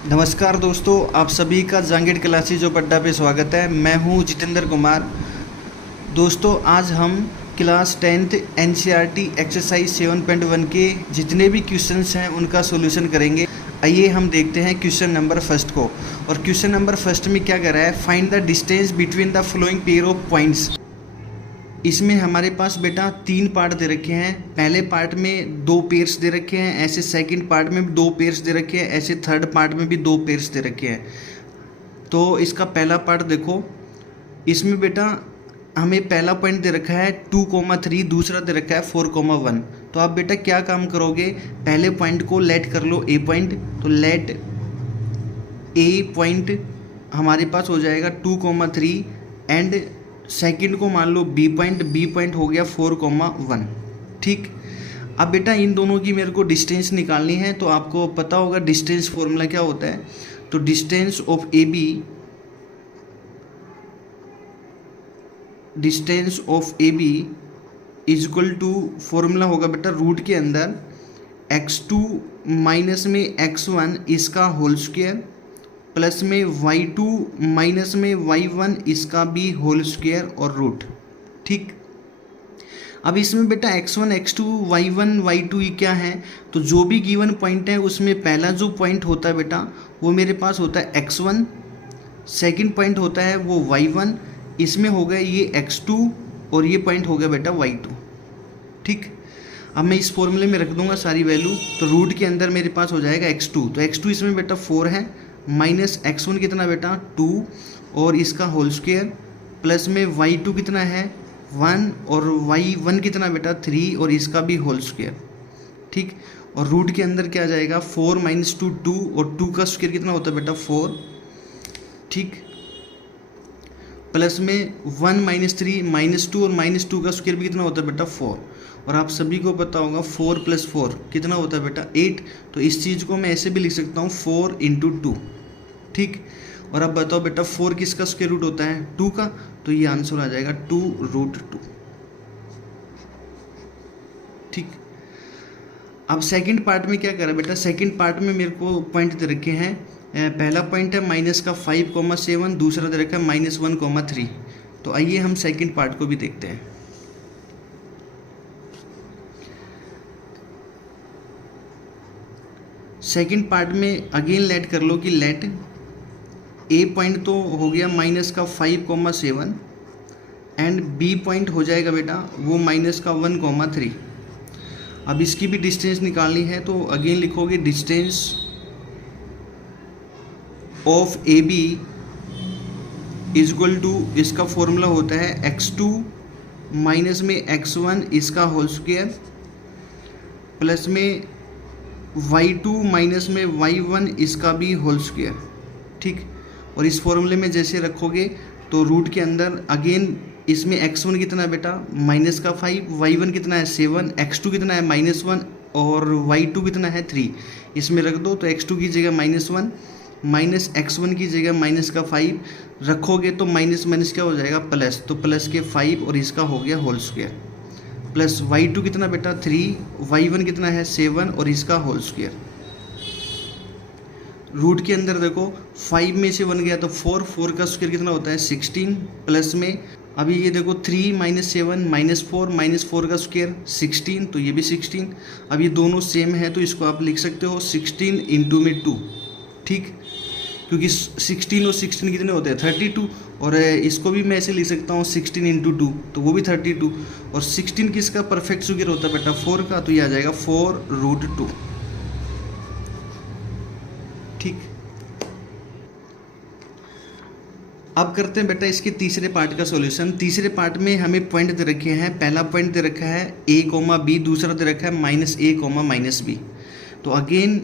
नमस्कार दोस्तों, आप सभी का जांगीड़ क्लासेस जो अड्डा पे स्वागत है। मैं हूं जितेंद्र कुमार। दोस्तों, आज हम क्लास 10th एनसीईआरटी एक्सरसाइज 7.1 के जितने भी क्वेश्चंस हैं उनका सॉल्यूशन करेंगे। आइए हम देखते हैं क्वेश्चन नंबर फर्स्ट को। और क्वेश्चन नंबर फर्स्ट में क्या कर रहा है, find the distance between the flowing pair of points. इसमें हमारे पास बेटा 3 पार्ट दे रखे हैं। पहले पार्ट में 2 पेयर्स दे रखे हैं, ऐसे सेकंड पार्ट में भी 2 पेयर्स दे रखे हैं, ऐसे थर्ड पार्ट में भी 2 पेयर्स दे रखे हैं। तो इसका पहला पार्ट देखो, इसमें बेटा हमें पहला पॉइंट दे रखा है 2,3, दूसरा दे रखा है 4,1। तो आप बेटा क्या काम करोगे, पहले पॉइंट को लेट कर लो ए पॉइंट। तो लेट ए पॉइंट हमारे पास हो जाएगा 2,3 एंड सेकंड को मान लो बी पॉइंट हो गया 4,1। ठीक। अब बेटा इन दोनों की मेरे को डिस्टेंस निकालनी है। तो आपको पता होगा डिस्टेंस फॉर्मूला क्या होता है। तो distance of A B is equal to formula होगा बेटा रूट के अंदर x2 माइनस में x1 इसका होल स्क्वायर प्लस में y2 माइनस में y1 इसका भी होल स्क्वायर और रूट। ठीक। अब इसमें बेटा x1 x2 y1 y2 ये क्या है, तो जो भी गिवन पॉइंट है उसमें पहला जो पॉइंट होता है बेटा वो मेरे पास होता है x1, सेकंड पॉइंट होता है वो y1, इसमें हो गया ये x2 और ये पॉइंट हो गया बेटा y2। ठीक। अब मैं इस फॉर्मूले में रख दूंगा सारी वैल्यू। तो रूट के अंदर मेरे पास हो जाएगा x2, तो x2 इसमें बेटा 4 है, माइनस x1 कितना बेटा 2 और इसका होल स्क्वायर प्लस में y2 कितना है 1 और y1 कितना बेटा 3 और इसका भी होल स्क्वायर। ठीक। और रूट के अंदर क्या आ जाएगा 4 माइनस 2 2 और 2 का स्क्वायर कितना होता है बेटा 4। ठीक। प्लस में 1 माइनस 3 माइनस 2 और माइनस 2 का स्क्वायर भी कितना होता है बेटा 4। और आप सभी को पता होगा 4 प्लस 4 कितना होता है बेटा 8। तो इस चीज़ को मैं ऐसे भी लिख सकता हूँ 4 इंटू 2। ठीक। और अब बताओ बेटा 4 किसका स्क्वायर रूट होता है 2 का, तो ये आंसर आ जाएगा 2√2। ठीक। अब सेकंड पार्ट में क्या करा बेटा, सेकंड पार्ट में मेरे को पॉइंट दे रखे हैं। पहला पॉइंट है -5,7, दूसरा दे रखा है -1,3। तो आइए हम सेकंड पार्ट को भी देखते हैं। सेकंड पार्ट में अगेन लेट कर लो कि लेट ए पॉइंट तो हो गया -5,7 एंड बी पॉइंट हो जाएगा बेटा वो -1,3। अब इसकी भी डिस्टेंस निकालनी है। तो अगेन लिखोगे distance of A B is equal to, इसका फॉर्मूला होता है x2 माइनस में x1 इसका होल स्क्वायर प्लस में y2 माइनस में y1 इसका भी होल स्क्वायर। ठीक। और इस फॉर्मूले में जैसे रखोगे तो रूट के अंदर अगेन इसमें x1 कितना है बेटा -5, y1 कितना है 7, x2 कितना है -1 और y2 कितना है 3। इसमें रख दो। तो x2 की जगह -1 माइनस x1 की जगह -5 रखोगे तो माइनस माइनस क्या हो जाएगा प्लस। तो प्लस के 5 और इसका हो गया होल स्क्वायर प्लस y2 कितना बेटा 3, y1 कितना है 7 और इसका होल स्क्वायर। रूट के अंदर देखो 5 में से 1 गया तो 4 का स्क्वायर कितना होता है 16 प्लस में अभी ये देखो 3 माइनस 7 -4 का स्क्वायर 16, तो ये भी 16। अब ये दोनों सेम है तो इसको आप लिख सकते हो 16 इंटू में 2। ठीक। क्योंकि 16 और 16 कितने होते हैं 32। और इसको भी मैं ऐसे लिख सकता हूँ 16 इंटू 2, तो वो भी 32। और 16 किसका परफेक्ट स्क्वायर होता है बेटा 4 का, तो ये आ जाएगा 4√2। ठीक। अब करते हैं बेटा इसके तीसरे पार्ट का सॉल्यूशन। तीसरे पार्ट में हमें पॉइंट दे रखे हैं। पहला पॉइंट दे रखा है a, b, दूसरा दे रखा है -a, -b। तो अगेन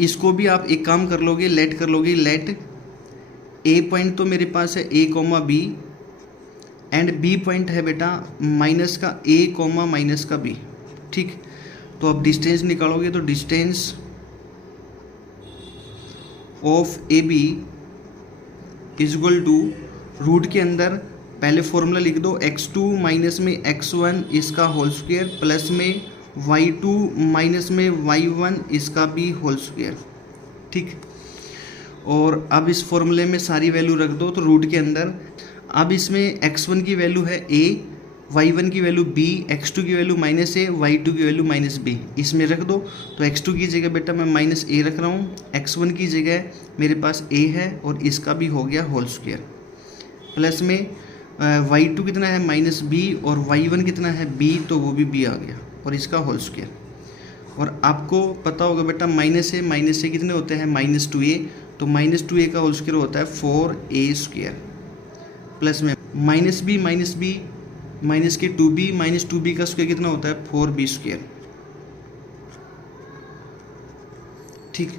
इसको भी आप एक काम कर लोगे, लेट कर लोगे। लेट ए पॉइंट तो मेरे पास है a, b and B point है बेटा माइनस का a, माइनस का b। ठीक। तो अब डिस्टेंस निकालोगे तो distance of A B is equal to root के अंदर पहले फॉर्मूला लिख दो x2 माइनस में x1 इसका होल स्क्वायर प्लस में y2 माइनस में y1 इसका भी होल स्क्वायर। ठीक। और अब इस फॉर्मूले में सारी वैल्यू रख दो तो रूट के अंदर। अब इसमें x1 की वैल्यू है a, y1 की वैल्यू b, x2 की वैल्यू -a, y2 की वैल्यू -b, इसमें रख दो। तो x2 की जगह बेटा मैं -a रख रहा हूँ, x1 की जगह मेरे पास a है और इसका भी हो गया होल स्क्वायर, प्लस में y2 कितना है -b और y1 कितना है b, तो वो भी b आ गया और इसका होल स्क्वायर। और आपको पता होगा बेटा माइनस से कितने होते हैं -2a, तो -2a का होल स्क्वायर होता है 4a², प्लस में -b माइनस के 2b का स्क्वायर कितना होता है 4b²। ठीक।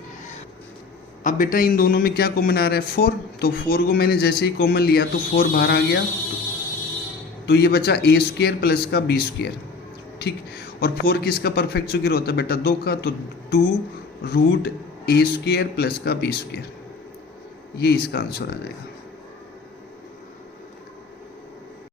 अब बेटा इन दोनों में क्या कॉमन आ रहा है 4, तो 4 को मैंने जैसे ही कॉमन लिया तो 4 बाहर आ गया, तो ये बचा a² प्लस का b²। ठीक। और 4 किसका परफेक्ट स्क्वायर होता है बेटा 2 का, तो 2√a² प्लस का b², ये इसका आंसर आ जाएगा।